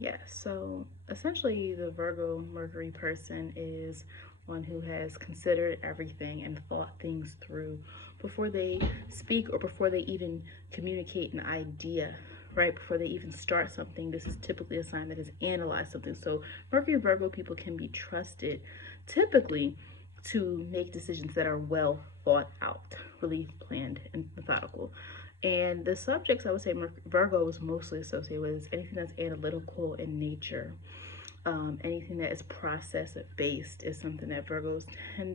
Yeah, so essentially the Virgo Mercury person is one who has considered everything and thought things through before they speak or before they even communicate an idea, right? Before they even start something. This is typically a sign that has analyzed something. So Mercury and Virgo people can be trusted typically to make decisions that are well thought out, really planned and methodical. And the subjects I would say Virgo is mostly associated with is anything that's analytical in nature. Anything that is process based is something that Virgos and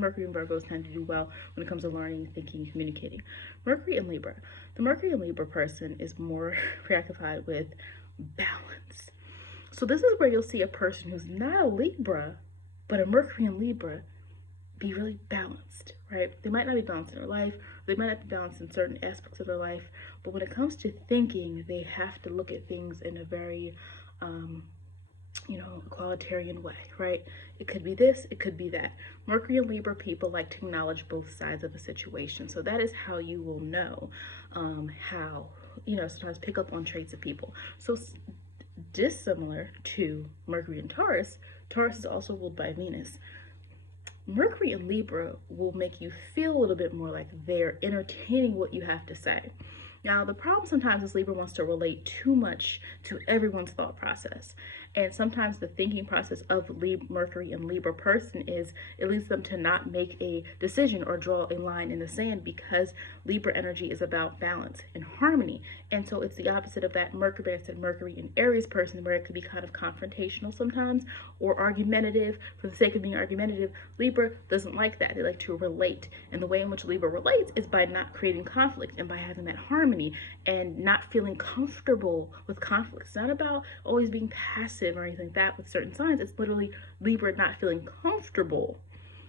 Mercury and Virgos tend to do well when it comes to learning, thinking, and communicating. Mercury and Libra. The Mercury and Libra person is more preoccupied with balance. So this is where you'll see a person who's not a Libra, but a Mercury and Libra be really balanced, right? They might not be balanced in their life, they might not be balanced in certain aspects of their life, but when it comes to thinking, they have to look at things in a very, egalitarian way, right? It could be this, it could be that. Mercury and Libra people like to acknowledge both sides of a situation. So that is how you will know how, sometimes pick up on traits of people. So dissimilar to Mercury and Taurus, Taurus is also ruled by Venus. Mercury and Libra will make you feel a little bit more like they're entertaining what you have to say. Now, the problem sometimes is Libra wants to relate too much to everyone's thought process. And sometimes the thinking process of Mercury and Libra person is it leads them to not make a decision or draw a line in the sand because Libra energy is about balance and harmony. And so it's the opposite of that Mercury, I said Mercury and Aries person where it could be kind of confrontational sometimes or argumentative for the sake of being argumentative. Libra doesn't like that. They like to relate. And the way in which Libra relates is by not creating conflict and by having that harmony and not feeling comfortable with conflict. It's not about always being passive or anything like that with certain signs. It's literally Libra not feeling comfortable,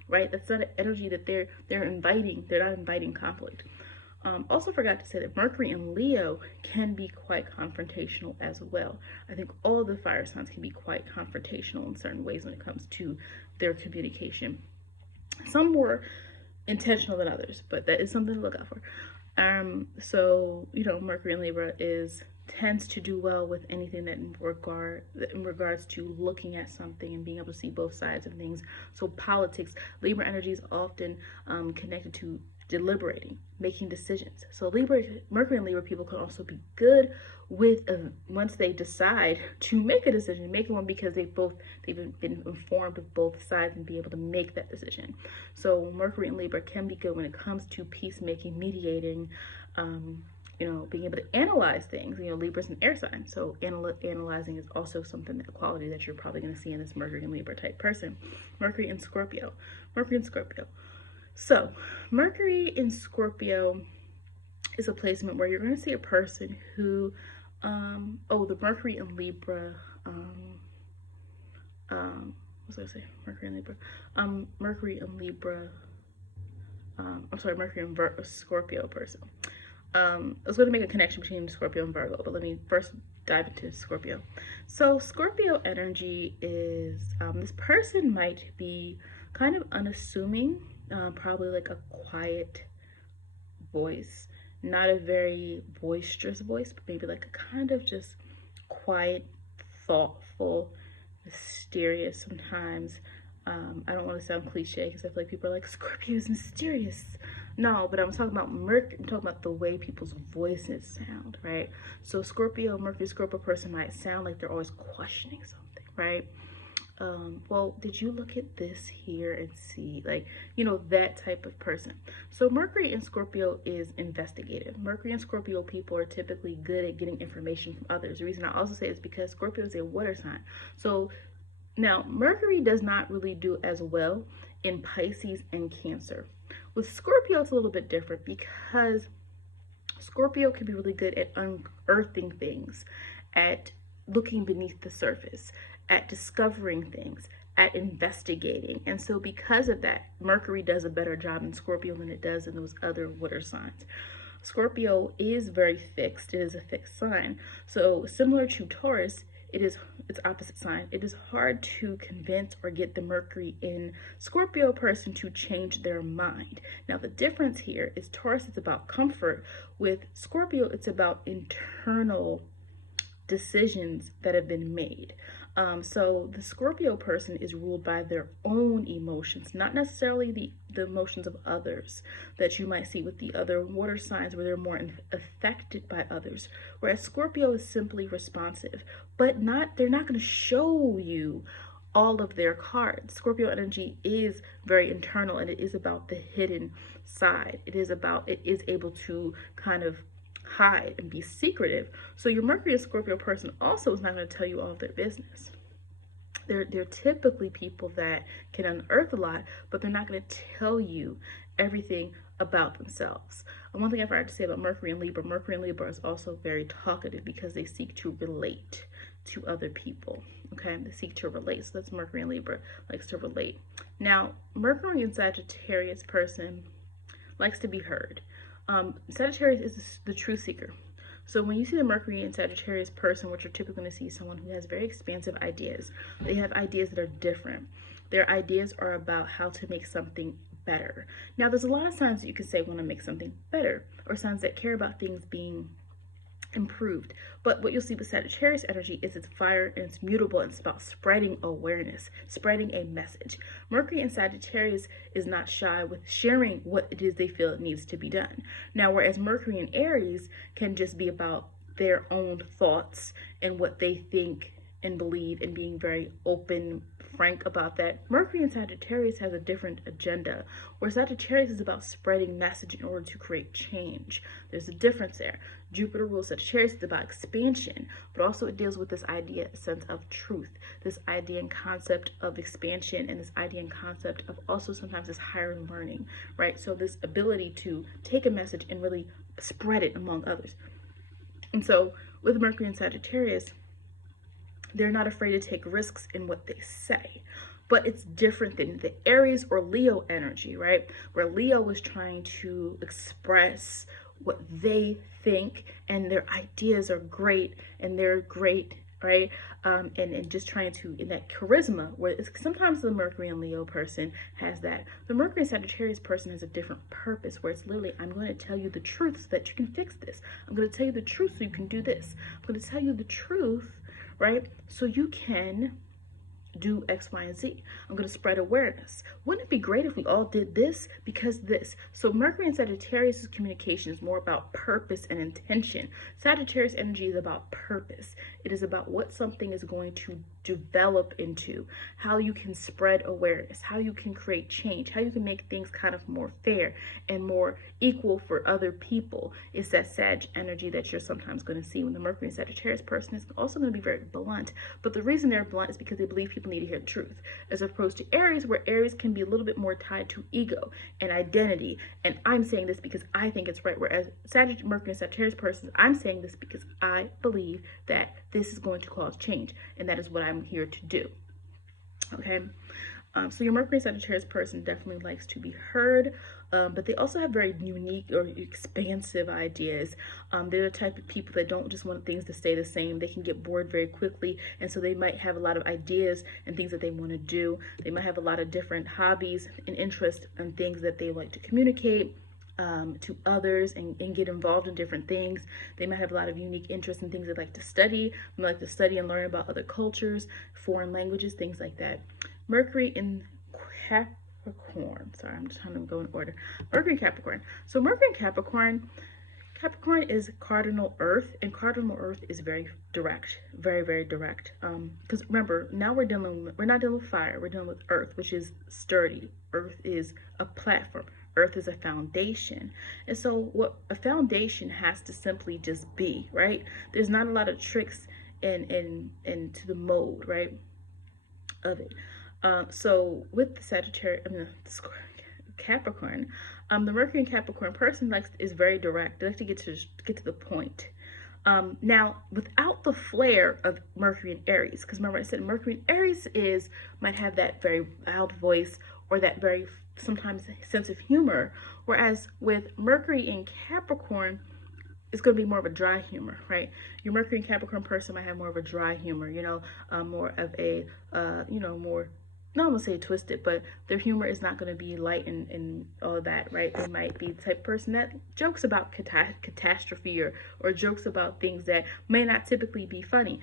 right? That's not an energy that they're inviting. They're not inviting conflict. Also forgot to say that Mercury and Leo can be quite confrontational as well. I think all the fire signs can be quite confrontational in certain ways when it comes to their communication. Some more intentional than others, but that is something to look out for. Mercury and Libra tends to do well with anything that in regards to looking at something and being able to see both sides of things. So politics, Libra energy is often connected to deliberating, making decisions. So Mercury and Libra people can also be good with once they decide to make a decision, make one because they've been informed of both sides and be able to make that decision. So Mercury and Libra can be good when it comes to peacemaking, mediating, being able to analyze things. Libra's an air sign, so analyzing is also a quality that you're probably going to see in this Mercury and Libra type person. Mercury and Scorpio. So Mercury in Scorpio is a placement where you're going to see a person who, the Mercury and Libra, what was I say? Mercury and Libra. Mercury and Scorpio person. I was going to make a connection between Scorpio and Virgo, but let me first dive into Scorpio. So Scorpio energy is, this person might be kind of unassuming, probably like a quiet voice, not a very boisterous voice, but maybe like a kind of just quiet, thoughtful, mysterious sometimes. I don't want to sound cliche because I feel like people are like, Scorpio is mysterious. No, but I'm talking about I'm talking about the way people's voices sound, right? So Mercury Scorpio person might sound like they're always questioning something, right? Well, did you look at this here and see, that type of person. So Mercury in Scorpio is investigative. Mercury and Scorpio people are typically good at getting information from others. The reason I also say is because Scorpio is a water sign. So now Mercury does not really do as well in Pisces and Cancer. With Scorpio, it's a little bit different because Scorpio can be really good at unearthing things, at looking beneath the surface, at discovering things, at investigating. And so because of that, Mercury does a better job in Scorpio than it does in those other water signs. Scorpio is very fixed. It is a fixed sign. So similar to Taurus, its opposite sign. It is hard to convince or get the Mercury in Scorpio person to change their mind. Now the difference here is Taurus is about comfort. With Scorpio, it's about internal decisions that have been made. So the Scorpio person is ruled by their own emotions, not necessarily the emotions of others that you might see with the other water signs where they're more affected by others. Whereas Scorpio is simply responsive, but they're not going to show you all of their cards. Scorpio energy is very internal, and it is about the hidden side. It is able to kind of hide and be secretive. So your Mercury and Scorpio person also is not going to tell you all of their business. They're typically people that can unearth a lot, but they're not going to tell you everything about themselves. And one thing I forgot to say about Mercury and Libra is also very talkative because they seek to relate to other people. Okay, they seek to relate. So that's Mercury and Libra, likes to relate. Now, Mercury and Sagittarius person likes to be heard. Sagittarius is the truth seeker. So when you see the Mercury and Sagittarius person, what you're typically going to see is someone who has very expansive ideas. They have ideas that are different. Their ideas are about how to make something better. Now, there's a lot of signs that you could say want to make something better, or signs that care about things being improved. But what you'll see with Sagittarius energy is it's fire and it's mutable, and it's about spreading awareness, spreading a message. Mercury in Sagittarius is not shy with sharing what it is they feel it needs to be done. Now, whereas Mercury in Aries can just be about their own thoughts and what they think and believe, and being very open, frank about that. Mercury in Sagittarius has a different agenda, where Sagittarius is about spreading message in order to create change. There's a difference there. Jupiter rules Sagittarius, is about expansion, but also it deals with this idea, sense of truth, this idea and concept of expansion, and this idea and concept of also sometimes this higher learning, right? So this ability to take a message and really spread it among others. And so with Mercury and Sagittarius, they're not afraid to take risks in what they say. But it's different than the Aries or Leo energy, right? Where Leo is trying to express what they think, and their ideas are great, and they're great, right? And just trying to, in that charisma, where sometimes the Mercury and Leo person has that. The Mercury and Sagittarius person has a different purpose, where it's literally, I'm going to tell you the truth so that you can fix this. I'm going to tell you the truth so you can do this. I'm going to tell you the truth, right? So you can do X, Y, and Z. I'm going to spread awareness. Wouldn't it be great if we all did this because this? So Mercury and Sagittarius' communication is more about purpose and intention. Sagittarius energy is about purpose. It is about what something is going to develop into, how you can spread awareness, how you can create change, how you can make things kind of more fair and more equal for other people. It's that Sag energy that you're sometimes going to see when the Mercury and Sagittarius person is also going to be very blunt. But the reason they're blunt is because they believe people need to hear the truth, as opposed to Aries, where Aries can be a little bit more tied to ego and identity. And I'm saying this because I think it's right. Whereas Mercury and Sagittarius person, I'm saying this because I believe that this is going to cause change, and that is what I'm here to do. Okay. So your Mercury Sagittarius person definitely likes to be heard, but they also have very unique or expansive ideas. They're the type of people that don't just want things to stay the same. They can get bored very quickly, and so they might have a lot of ideas and things that they want to do. They might have a lot of different hobbies and interests and things that they like to communicate to others, and get involved in different things. They might have a lot of unique interests in things they like to study. They like to study and learn about other cultures, foreign languages, things like that. Mercury in Capricorn. Sorry, I'm just trying to go in order. Mercury in Capricorn. So Mercury in Capricorn, Capricorn is cardinal Earth, and cardinal Earth is very direct, very, very direct. Because remember, now we're not dealing with fire, we're dealing with Earth, which is sturdy. Earth is a platform. Earth is a foundation. And so what a foundation has to simply just be, right? There's not a lot of tricks into the mode, right, of it. So with the Sagittarius, the Capricorn, the Mercury and Capricorn person is very direct. They like to get to the point. Now, without the flair of Mercury and Aries, because remember I said Mercury and Aries might have that very loud voice, or that very sometimes sense of humor, whereas with Mercury in Capricorn, it's going to be more of a dry humor, right? Your Mercury and Capricorn person might have more of a dry humor, more of a, more not gonna say twisted, but their humor is not going to be light and all of that, right? They might be the type of person that jokes about catastrophe or jokes about things that may not typically be funny.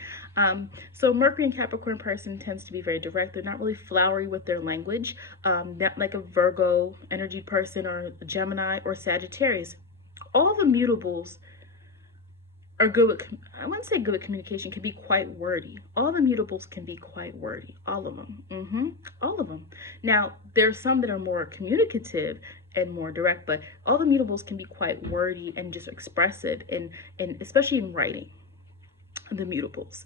So Mercury and Capricorn person tends to be very direct. They're not really flowery with their language, not like a Virgo energy person or a Gemini or Sagittarius. All the mutables are good with, I wouldn't say good with communication, can be quite wordy. All the mutables can be quite wordy. All of them. All of them. Now, there's some that are more communicative and more direct, but all the mutables can be quite wordy and just expressive, and especially in writing, the mutables.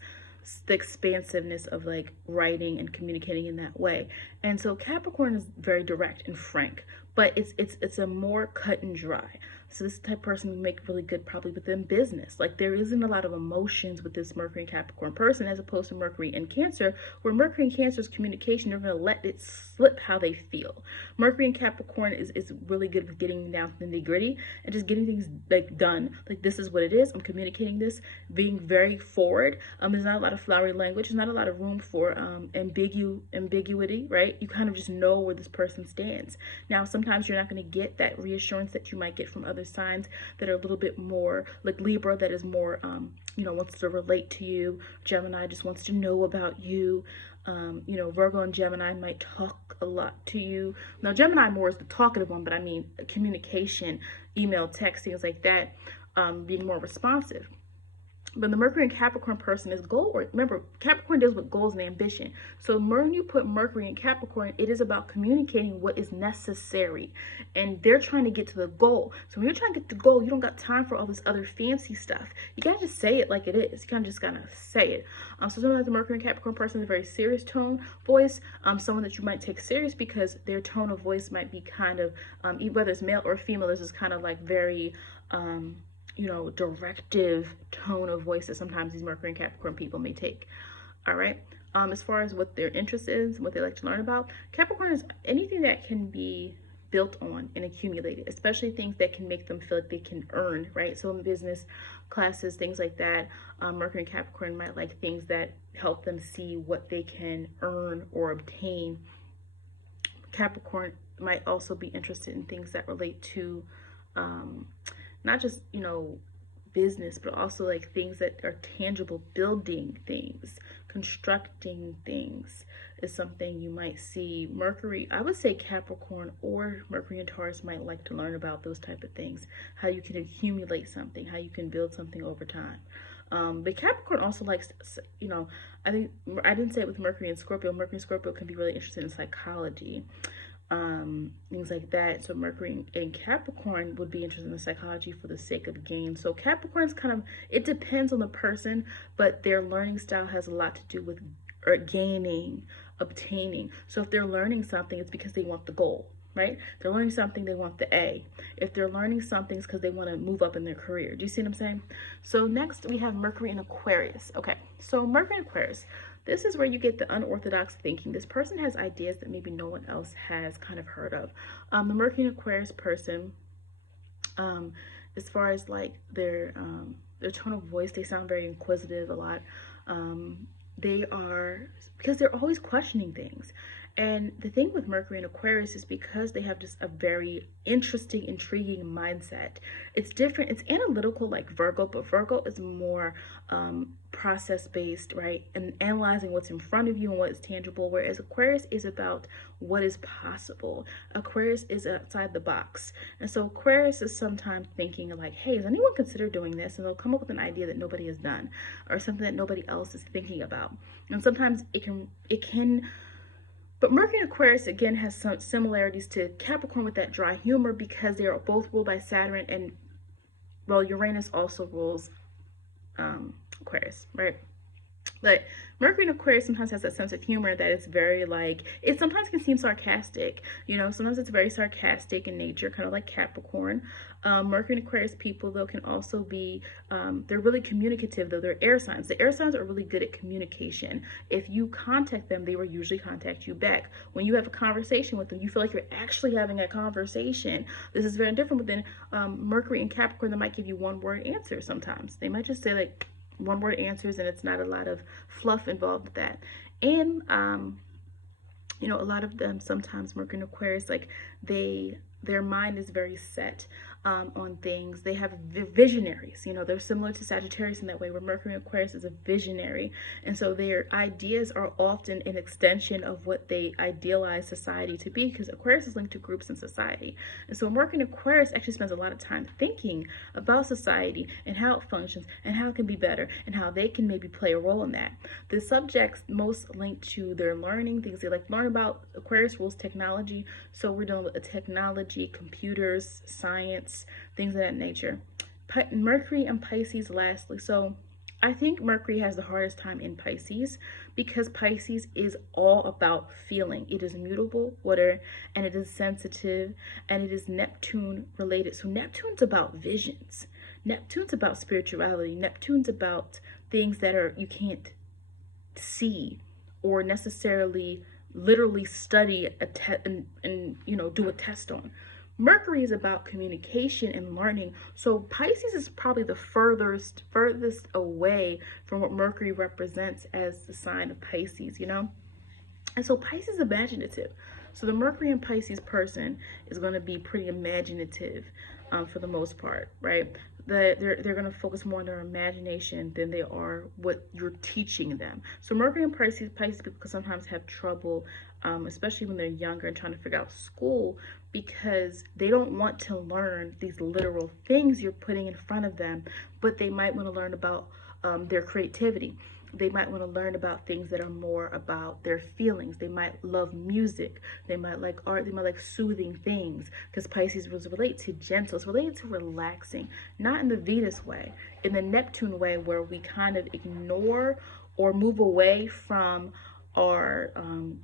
The expansiveness of like writing and communicating in that way. And so Capricorn is very direct and frank, but it's a more cut and dry. So this type of person would make really good probably within business. Like there isn't a lot of emotions with this Mercury and Capricorn person, as opposed to Mercury and Cancer, where Mercury and Cancer's communication, they're going to let it slip how they feel. Mercury and Capricorn is really good with getting down to the nitty gritty and just getting things like done. Like this is what it is. I'm communicating this, being very forward. There's not a lot of flowery language. There's not a lot of room for ambiguity, right? You kind of just know where this person stands. Now, sometimes you're not going to get that reassurance that you might get from other signs that are a little bit more like Libra, that is more wants to relate to you. Gemini just wants to know about you. Virgo and Gemini might talk a lot to you. Now Gemini more is the talkative one, but I mean communication, email, text, things like that, being more responsive. But the Mercury and Capricorn person is goal. Remember, Capricorn deals with goals and ambition. So when you put Mercury in Capricorn, it is about communicating what is necessary. And they're trying to get to the goal. So when you're trying to get the goal, you don't got time for all this other fancy stuff. You got to just say it like it is. You kind of just got to say it. So sometimes the Mercury and Capricorn person is a very serious tone voice. Someone that you might take serious because their tone of voice might be kind of, whether it's male or female, this is kind of like very... directive tone of voice that sometimes these Mercury and Capricorn people may take. All right. As far as what their interest is, what they like to learn about, Capricorn is anything that can be built on and accumulated, especially things that can make them feel like they can earn, right? So in business classes, things like that, Mercury and Capricorn might like things that help them see what they can earn or obtain. Capricorn might also be interested in things that relate to not just, business, but also like things that are tangible. Building things, constructing things is something you might see. Mercury, I would say Capricorn or Mercury and Taurus might like to learn about those type of things, how you can accumulate something, how you can build something over time. But Capricorn also likes, I think, I didn't say it with Mercury and Scorpio. Mercury and Scorpio can be really interested in psychology, things like that. So Mercury and Capricorn would be interested in psychology for the sake of gain. So Capricorn's kind of, it depends on the person, but their learning style has a lot to do with gaining, obtaining. So if they're learning something, it's because they want the goal, right? They're learning something, they want the A. If they're learning something, it's because they want to move up in their career. Do you see what I'm saying? So next we have Mercury in Aquarius. Okay, so Mercury in Aquarius, this is where you get the unorthodox thinking. This person has ideas that maybe no one else has kind of heard of. The Mercury in Aquarius person, as far as like their tone of voice, they sound very inquisitive a lot. They are, because they're always questioning things. And the thing with Mercury and Aquarius is because they have just a very interesting, intriguing mindset. It's different. It's analytical like Virgo, but Virgo is more process-based, right? And analyzing what's in front of you and what is tangible, whereas Aquarius is about what is possible. Aquarius is outside the box. And so Aquarius is sometimes thinking like, hey, has anyone considered doing this? And they'll come up with an idea that nobody has done or something that nobody else is thinking about. And sometimes it can but Mercury and Aquarius, again, has some similarities to Capricorn with that dry humor because they are both ruled by Saturn, and, well, Uranus also rules Aquarius, right? But Mercury in Aquarius sometimes has that sense of humor that is very like, it sometimes can seem sarcastic, sometimes it's very sarcastic in nature, kind of like Capricorn. Mercury in Aquarius people, though, can also be, they're really communicative, though. They're air signs. The air signs are really good at communication. If you contact them, they will usually contact you back. When you have a conversation with them, you feel like you're actually having a conversation. This is very different within Mercury and Capricorn. They might give you one-word answers sometimes. They might just say like, one-word answers, and it's not a lot of fluff involved with that. And You know, a lot of them, sometimes Mercury and Aquarius, like their mind is very set on things. They have visionaries. You know, they're similar to Sagittarius in that way, where Mercury and Aquarius is a visionary, and so their ideas are often an extension of what they idealize society to be, because Aquarius is linked to groups in society. And so Mercury and Aquarius actually spends a lot of time thinking about society and how it functions and how it can be better and how they can maybe play a role in that. The subjects most linked to their learning, things they like to learn about. Aquarius rules technology, so we're dealing with technology, computers, science, things of that nature. Mercury and Pisces lastly. So I think Mercury has the hardest time in Pisces, because Pisces is all about feeling. It is mutable water, and it is sensitive, and it is Neptune related. So Neptune's about visions. Neptune's about spirituality. Neptune's about things that are you can't see or necessarily literally study and you know, do a test on. Mercury is about communication and learning. So Pisces is probably the furthest away from what Mercury represents as the sign of Pisces, you know? And so Pisces is imaginative. So the Mercury and Pisces person is going to be pretty imaginative for the most part, right? They're going to focus more on their imagination than they are what you're teaching them. So Mercury and Pisces people can sometimes have trouble, especially when they're younger and trying to figure out school, because they don't want to learn these literal things you're putting in front of them, but they might want to learn about their creativity. They might want to learn about things that are more about their feelings. They might love music. They might like art. They might like soothing things, because Pisces was related to gentle. It's related to relaxing, not in the Venus way, in the Neptune way, where we kind of ignore or move away from our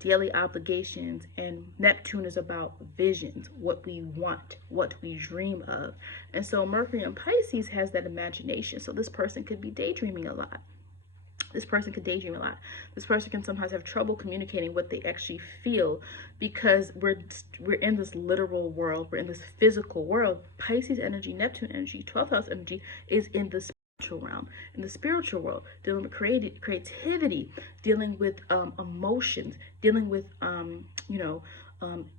daily obligations. And Neptune is about visions, what we want, what we dream of. And so Mercury in Pisces has that imagination. So this person could be daydreaming a lot. This person could daydream a lot. This person can sometimes have trouble communicating what they actually feel, because we're in this literal world. We're in this physical world. Pisces energy, Neptune energy, 12th house energy is in the spiritual realm, in the spiritual world, dealing with creativity, dealing with emotions, dealing with you know,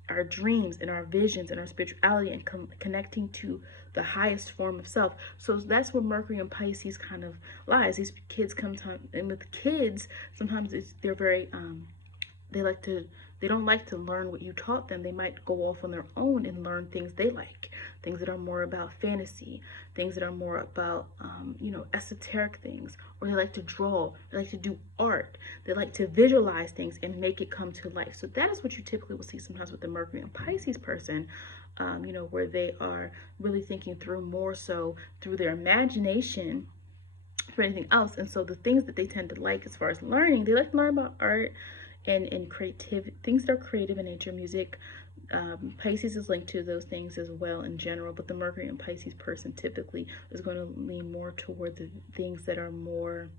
our dreams and our visions and our spirituality, and connecting to the highest form of self. So that's where Mercury and Pisces kind of lies. These kids come to, and with kids, sometimes they're very they don't like to learn what you taught them. They might go off on their own and learn things they like, things that are more about fantasy, things that are more about you know, esoteric things. Or they like to draw, they like to do art, they like to visualize things and make it come to life. So that is what you typically will see sometimes with the Mercury and Pisces person, you know, where they are really thinking through more so through their imagination for anything else. And so the things that they tend to like as far as learning, they like to learn about art and creative things that are creative in nature, music. Pisces is linked to those things as well in general, but the Mercury and Pisces person typically is going to lean more toward the things that are more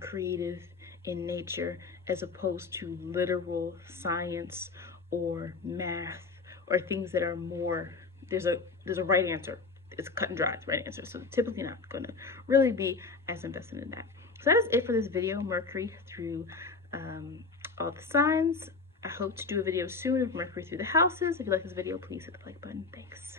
creative in nature, as opposed to literal science or math, or things that are more, there's a right answer. It's cut and dry, it's the right answer. So typically not going to really be as invested in that. So that is it for this video, Mercury through all the signs. I hope to do a video soon of Mercury through the houses. If you like this video, please hit the like button. Thanks.